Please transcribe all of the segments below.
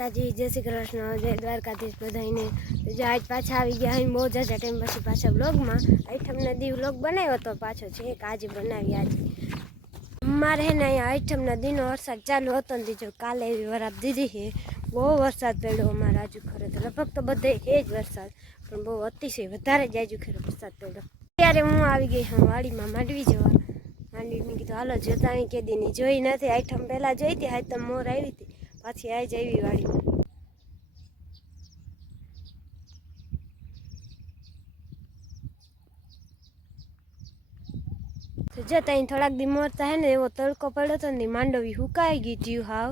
તાજી જય શ્રી કૃષ્ણ, જય દ્વારકાધીશ બધાને જો આજ પાછા આવી ગયા અહીં બહુ જજા ટાઈમ પછી પાછા બ્લોગમાં આઈટમના નદી વ્લોગ બનાવ્યો હતો પાછો છે એક, આજે બનાવી આજે. મારે હે ને અહીંયા આઈટમના દિનો વરસાદ ચાલુ હતો ને જો કાલે એવી વરાપ દીધી છે બહુ વરસાદ પડ્યો અમારે આજુ ખરે તો, લગભગ તો બધે એ જ વરસાદ, પણ બહુ અતિશય વધારે જ આજુ ખરે વરસાદ પડ્યો. ત્યારે હું આવી ગઈ હું, વાડીમાં માંડવી જવા. માંડવી મેં કીધું, હાલો અહીં કે દીની જોઈ નથી, આઈઠમ પહેલાં જોઈ હતી આઈટમ મોર આવી હતી. પાછી આજ જાય વાડીમાં જો ત્યાં થોડાક દી મોરતા હે ને એવો તડકો પડ્યો હતો ને માંડવી હુકાઈ ગઈ હતી હાવ.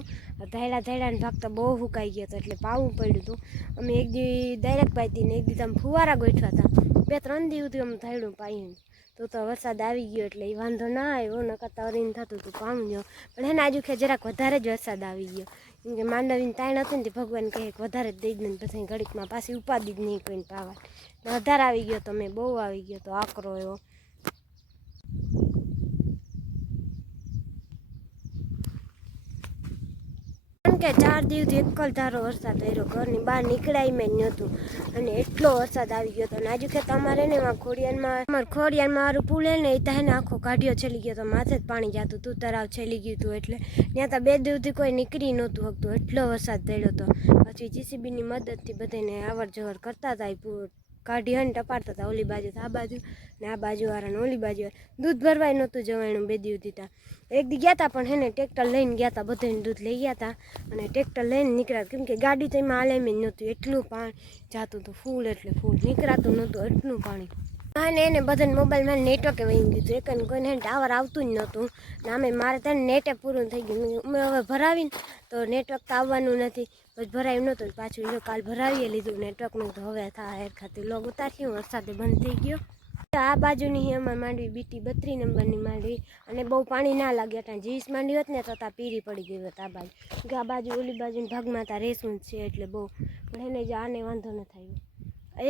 ધાયડા ને ભાગતા બહુ હુકાઈ ગયો હતો એટલે પાવું પડ્યું હતું અમે એક દી ડાયરેક્ટ પાઈ ને એક દી તમે ફુવારા ગોઠવા હતા બે ત્રણ દી સુધી અમે ધાયડું પાયું. તો તો વરસાદ આવી ગયો એટલે એ વાંધો ના આવ્યો, નકર તરીને થતું હતું જો પણ એને આજુ કે જરાક વધારે જ વરસાદ આવી ગયો. કે માંડવીને તાણ હતી ને તે ભગવાન કહે વધારે જ દઈ દે ને પછી ઘડીકમાં પાછી ઉપાદી જ નહીં કોઈને પાવા વધારે આવી ગયો તો મેં બહુ આવી ગયો તો આકરો એવો. કારણ કે ચાર દિવસથી એક જ ધારો વરસાદ થયો ઘરની બહાર નીકળાય મેં નહોતું. અને એટલો વરસાદ આવી ગયો હતો અને આજુ કે તમારે ને એમાં ખોડિયાનમાં અમારે ખોડિયાનમાં મારું પુલ ને એ તહેને આખો કાઢ્યો છેલી ગયો તો માથે જ પાણી જતું હતું તરાવ છેલી ગયું હતું એટલે. ત્યાં તો બે દિવસથી કોઈ નીકળી નહોતું શકતું એટલો વરસાદ પડ્યો હતો. પછી જીસીબીની મદદથી બધાને આવર જવર કરતા હતા કાઢી હન, ટપાડતા હતા ઓલી બાજુ. આ બાજુ ને આ બાજુ વાળાને ઓલી બાજુ દૂધ ભરવાય નહોતું જવાયણું બે દિવસ દીધા એક દી ગયા હતા પણ હેને ટ્રેક્ટર લઈને ગયા હતા બધાને દૂધ લઈ ગયા હતા અને ટ્રેક્ટર લઈને નીકળ્યા. કેમ કે ગાડી તો એમાં હાલે જ નહોતું. એટલું પાણી જાતું હતું, ફૂલ એટલે ફૂલ. નીકળાતું નહોતું, એટલું પાણી. અને એને બધાને મોબાઈલમાં નેટવર્કે વહી ગયું હતું. એક કોઈને ટાવર આવતું જ નહોતું. ને અમે મારે ત્યાં નેટે પૂરું થઈ ગયું. મેં હવે ભરાવીને તો નેટવર્ક તો આવવાનું નથી. પછી ભરાયું નહોતું પાછું એ કાલ ભરાવીએ લીધું. નેટવર્ક મેં તો હવે થાય હેર ખાતે લોગ ઉતાર્યું. વરસાદે બંધ થઈ ગયો. આ બાજુની અમારે માંડવી બીટી બત્રી નંબરની માંડવી. અને બહુ પાણી ના લાગ્યા હતા જીસ માંડવી હોત ને તો ત્યાં પીરી પડી ગઈ હોત આ બાજુ. કે આ બાજુ ઓલી બાજુની ભાગમાં ત્યાં રેસું છે એટલે બહુ. પણ એને જો આને વાંધો ન થાય.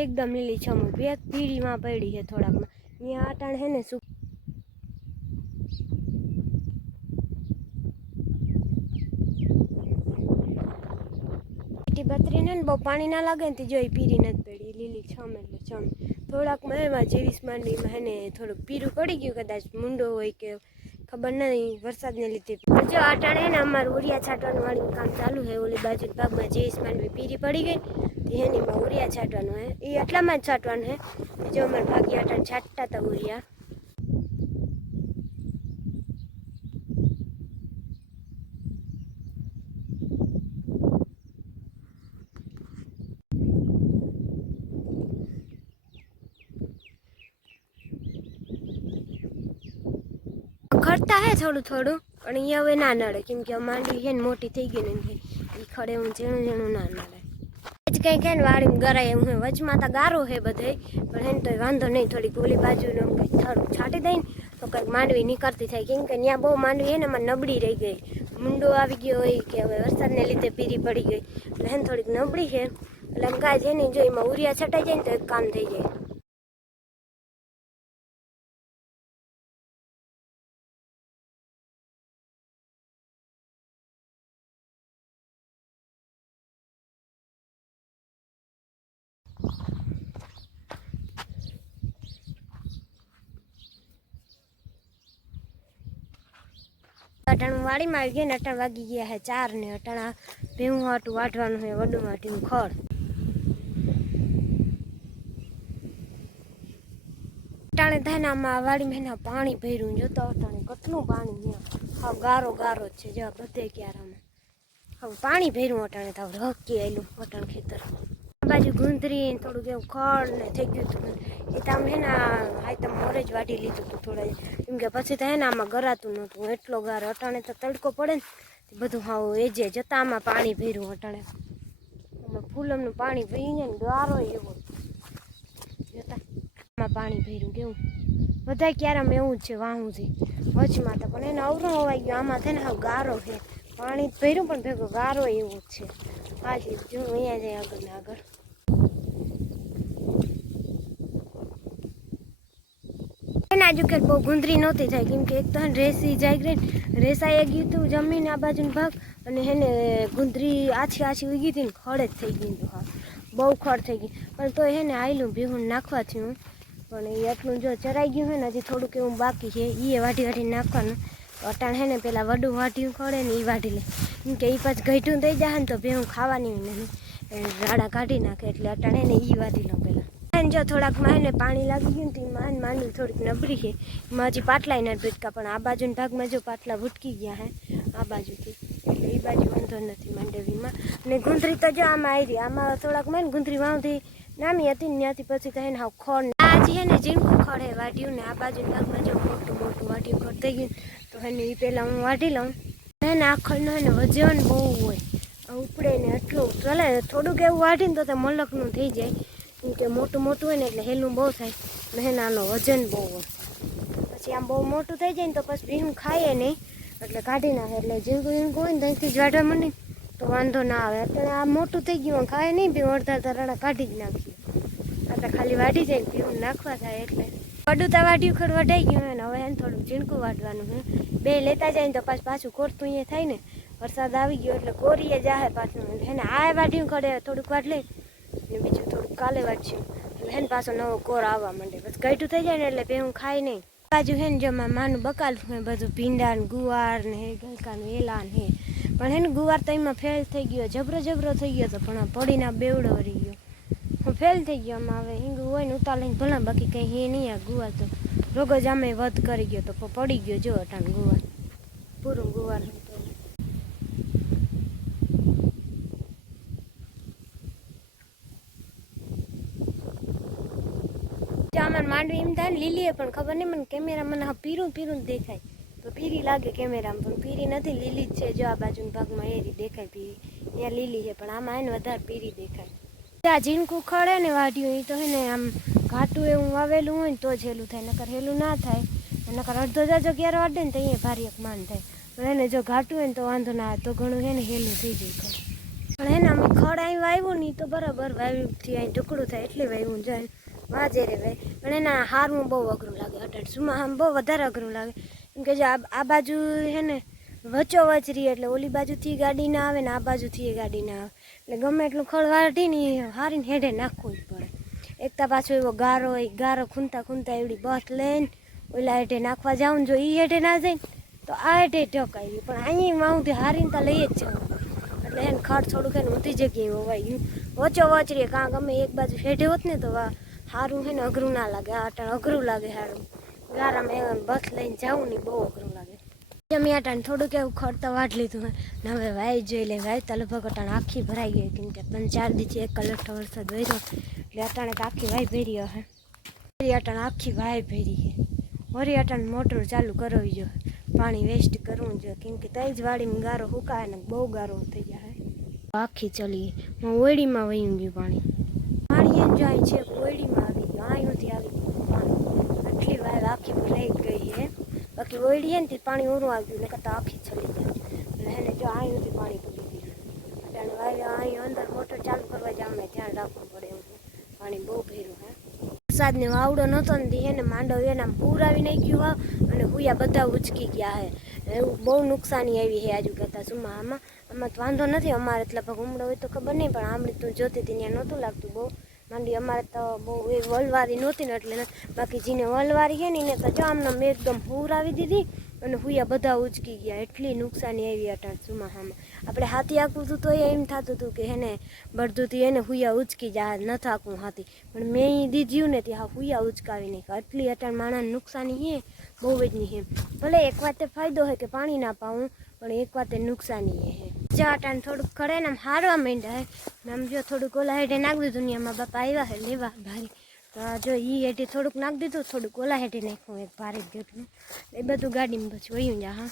એકદમ લીલી છમ બે પીળીમાં પડી છે થોડાકમાં. અહીંયા આટાણ હે ને સુ બતરી ને બહુ પાણી ના લાગે ને તે જોઈ પીરી નથી પડી. લીલી છમ એટલે છમ. થોડાકમાં એમાં જેવીસ માંડીમાં એને થોડુંક પીરું પડી ગયું, કદાચ મુંડો હોય કે ખબર નહીં વરસાદને લીધે. જો અટાણે ને અમારું ઉરિયા છાંટવાનું વાળું કામ ચાલુ છે ઓલી બાજુ ભાગમાં જે માંડવી પીરી પડી ગઈ તો એનીમાં ઉરિયા છાંટવાનું હે. એ એટલામાં જ છાંટવાનું છે જો અમારે ભાગી અટાણ છાંટતા હતા ઉરિયા. ખડતા હે થોડું થોડું. પણ અહીંયા હવે ના નડે. કેમ કે માંડવી છે ને મોટી થઈ ગઈ ને એ ખડે હું ઝીણું ઝીણું ના નડે. જ કંઈક હે ને વાડીમાં ગરાય હોય વચમાં તો ગારો હે બધે. પણ એને તો વાંધો નહીં. થોડીક ઓલી બાજુનું કંઈક થોડુંક છાંટી દઈ ને તો કંઈક માંડવી નીકળતી થાય. કેમ કે ત્યાં બહુ માંડવી હે ને એમાં નબળી રહી ગઈ. મુંડો આવી ગયો હોય કે હવે વરસાદને લીધે પીરી પડી ગઈ. એટલે એને થોડીક નબળી છે એટલે આમ ગાય છે ને જો એમાં ઉરિયા છટાઈ જાય ને તો એક કામ થઈ જાય. અટાણું વાડીમાં આવી ગયા ને અટાણ વાગી ગયા હે ચાર ને અટાણા ભેવું હાટું વાઢવાનું હોય વડું માટીનું ખડ. અટાણે થાય આમાં વાડીમાં એના પાણી ભર્યું જોતો અટાણે કેટલું પાણી હા ગારો ગારો જ છે, જો બધે ક્યારામાં. હવે પાણી ભર્યું અટાણે તો હવે હકી આવેલું અટાણ ખેતર બાજુ ગુંદરી ને થોડુંક એવું ખડ ને થઈ ગયું હતું. એ તો આમ હે ને આ તો મોરે જ વાટી લીધું હતું થોડા કેમ કે પછી તો હે ને આમાં ગરાતું નહોતું. એટલો ગાર અટાણે તો તડકો પડે ને બધું હાવ એજે જતા આમાં પાણી ભર્યું અટાણે. આમાં ફૂલમનું પાણી ભરીને ગારો એવો. જતા આમાં પાણી ભર્યું કેવું? બધા આમ એવું જ છે વાહુંથી વચમાં તો પણ એને અવરો હોવાઈ ગયો. આમાં થાય ને હાવ ગારો છે. પાણી ભર્યું પણ ભેગો ગારો એવો જ છે. હાજી જો અહીંયા જાય આગળ ને આગળ. આજુ કે બહુ ગુંદરી નહોતી થાય. કેમ કે એક તો રેસી ગઈ રેસાઈ ગયું હતું જમીન, આ બાજુનો ભાગ, અને હેને ગુંદરી આછી આછી ઉગી હતી ને ખડ જ થઈ ગયું હતું બહુ ખડ થઈ ગઈ. પણ તો એને આયલું ભીહું નાખવા થયું. પણ એ એટલું જો ચરાઈ ગયું હોય ને, હજી થોડુંક એવું બાકી છે. એ વાઢી વાઢી નાખવાનું. અટાણ હે ને, પેલા વડું વાઢ્યું ખડે ને એ વાઢી લે. કેમ કે એ પાછું ઘટ્યું થઈ જાય ને તો ભેહું ખાવાની હોય ને એ રાડા કાઢી નાખે એટલે અટાણે ને એ વાઢી લઉં એને જો થોડાક માને પાણી લાગી ગયું તો માન માંડવી થોડીક નબળી છે. એમાં હજી પાટલા એના ભૂટકા, પણ આ બાજુના ભાગમાં જો પાટલા ભૂટકી ગયા હે, આ બાજુથી. એટલે એ બાજુ વાંધો નથી માંડવીમાં. અને ગુંદરી તો જો આમાં આવી આમાં થોડાક મેં ગુંદરી વાવથી નામી હતી ને ત્યાંથી પછી તો એને હાવ ખોડ આ હજી હે ને ઝીણકું ખડે વાઢ્યું ને આ બાજુના ભાગમાં જો મોટું મોટું વાઢ્યું ખડ થઈ ગયું તો એને એ પહેલાં હું વાઢી લઉં. ને આ ખડનો હે ને વજન બહુ હોય. ઉપડે ને એટલું. ચાલે, થોડુંક એવું વાઢીને તો તે મલકનું થઈ જાય. કેમ કે મોટું મોટું હોય ને એટલે હેલું બહુ થાય. હે વજન બહુ હોય. પછી આમ બહુ મોટું થઈ જાય ને તો પછી ભીમ ખાઈએ નહીં. એટલે કાઢી નાખે. એટલે ઝીણકું ઝીણકું હોય ને ત્યાંથી જ વાઢવા મને તો વાંધો ના આવે. અત્યારે આ મોટું થઈ ગયું ખાય નહીં ભી અડધા તરાડા કાઢી જ નાખીએ. આ તો ખાલી વાઢી જાય ભીમ નાખવા થાય એટલે. વડું તો વાઢ્યું ખડ વઢાઈ ગયું અને હવે એને થોડું ઝીણકું વાઢવાનું હે. બે લેતા જાય ને તો પાછું પાછું કોરતું અહીંયા થાય ને. વરસાદ આવી ગયો એટલે કોરીએ જાહે પાછું. એને આ વાઢ્યું ખડે થોડુંક વાટ લે. ને બીજું થોડુંક કાલે વાટશું એટલે હેન પાછો નવો કોર આવવા માંડે. પછી ગઈઠું થઈ જાય ને એટલે ભેહું ખાય નહીં. બાજુ હે ને જો માનું બકાલું બધું ભીંડા ને ગુવાર ને હે, ગલકા ને એલા ને હે. પણ હે ને ગુવાર તો એમાં ફેલ થઈ ગયો. જબરો જબરો થઈ ગયો તો પણ પડીને બેવડો વળી ગયો. ફેલ થઈ ગયો આમાં હવે. હિંગુ હોય ને ઉતાર લઈને ભલે, બાકી કંઈ હે નહીં આ ગુવાર તો. રોગ જ આમે વધ કરી ગયો તો પડી ગયો જો અટાણ ગુવાર. પૂરું ગુવાર. હતું. માંડવી એમ થાય ને લીલી પણ ખબર નહીં, મને કેમેરા મને હા પીરું પીરું દેખાય. તો પીરી લાગે કેમેરામાં, પણ પીરી નથી, લીલી જ છે જો આ બાજુના ભાગમાં એ દેખાય પીરી. ત્યાં લીલી છે, પણ આમાં એને વધારે પીરી દેખાય. ત્યાં ઝીણકું ખડે ને વાઢ્યું એ તો હે ને આમ ઘાટું એવું વાવેલું હોય ને તો જ હેલું થાય, નકર હેલું ના થાય. નકર અડધો જાજો ક્યારે વાઢે ને તો અહીંયા ભારી એક માન થાય. પણ એને જો ઘાટું હોય ને તો વાંધો ના આવે, તો ઘણું હે ને હેલું થઈ જાય ખડ પણ એને અમે ખડ અહીં વાવ્યું નહીં તો બરાબર વાવ્યુંથી અહીં ટુકડું થાય એટલે વાવ્યું જાય. વાજે રે ભાઈ. પણ એના હારવું બહુ અઘરું લાગે, અઢારસોમાં આમ બહુ વધારે અઘરું લાગે. કેમ કે જો આ આ બાજુ હે ને વચ્ચો વચ રહી એટલે ઓલી બાજુથી ગાડી ના આવે ને આ બાજુથી એ ગાડી ના આવે. એટલે ગમે એટલું ખળ વાઢીને એ હારીને હેઠે નાખવું જ પડે. એકતા પાછો એવો ગારો હોય ગારો ખૂંતા ખૂંતા એવડી બસ લઈને ઓલા હેઠે નાખવા જાઉં જો એ હેઠે ના જાય તો આ હેઠે ઢકાવી પણ અહીંયા માઉથી હારીને તો લઈ જ જવું એટલે એને ખડ થોડુંક એને ઊંધી જગ્યાએ હોવાય ગયું. વચ્ચો વચરીએ કાં ગમે એક બાજુ હેઠે હોત ને તો સારું છે ને અઘરું ના લાગે. આ અઘરું લાગે સારું ગારામાં એમ બસ લઈને જાઉં ને બહુ અઘરું લાગે જમી અટાણ થોડુંક એવું ખડતા વાટ લીધું ને હવે વાય જોઈ લે વાય તો લગભગ આખી ભરાઈ ગઈ. કેમ કે ત્રણ ચાર દીથી એક કલર વરસાદ વર્યો એટલે અટાણે તો આખી વાઈ ભેરી હે. વરી અટાણ આખી વાય ભરી છે વરી અટાણ મોટર ચાલુ કરવી જો પાણી વેસ્ટ કરવું જોઈએ. કેમ કે તઈ જ વાડીમાં ગારો હુકાય ને બહુ ગારો થઈ જાય આખી ચલી હું ઓયડીમાં વહી ગયું પાણી. પાણી એમ જાય છે ઓયડીમાં આવી ગયું. નથી આવી ગયું. આટલી વાર આખી ભરાઈ ગઈ છે બાકી ઓયડી ને પાણી ઓરું આવ્યું ગયું કરતા આખી છલી જાય એને જો અહીંથી પાણી પડી ગયું ત્યાં અહીં અંદર મોટર ચાલુ કરવા જાવ ને ધ્યાન રાખવું પડે એવું પાણી બહુ ભેરું હે. વરસાદને વાવડો નહોતો ને એને માંડવ એના પૂર આવી નહીં ગયું હા, અને હુયા બધા ઉચકી ગયા હે. એવું બહુ નુકસાની આવી હે આજુ કહેતા સુમા આમાં. આમાં તો વાંધો નથી, અમારે એટલે પગ ઉમડો હોય તો ખબર નહીં, પણ આમળી તું જોતી હતી ત્યાં નહોતું લાગતું બહુ. માંડી અમારે તો બહુ એ વલવારી નહોતી ને એટલે બાકી જેને વલવારી છે ને એને તો જો આમને મેં એકદમ પૂર આવી દીધી અને હુયા બધા ઉચકી ગયા. એટલી નુકસાની આવી અટાણ સુમાહામાં. આપણે હાથી આખું હતું તો એમ થતું હતું કે એને બળદુથી એને હુયા ઉચકી જા, ન થાકું હાથી. પણ મેં એ દીધ્યું ને ત્યાં હુયા ઉચકાવી નહીં એટલી અટાણ માણસને નુકસાની છે બહુ જ નહીં છે ભલે એક વાતે ફાયદો હોય કે પાણી ના પાવું પણ એક વાતે નુકસાની છે જો અટાણ થોડુંક કરે ને આમ હારવા માંડ્યા હે. આમ જો થોડુંક ઓલા હેઠે નાખી દીધું ને એમાં બાપા આવ્યા હે લેવા ભારી. તો જો ઈ હેઠે થોડુંક નાખી દીધું, થોડુંક ઓલા હેઠે નાખ્યું એક ભારે ગેટનું. એ બધું ગાડીમાં પછી વયું જા, હા.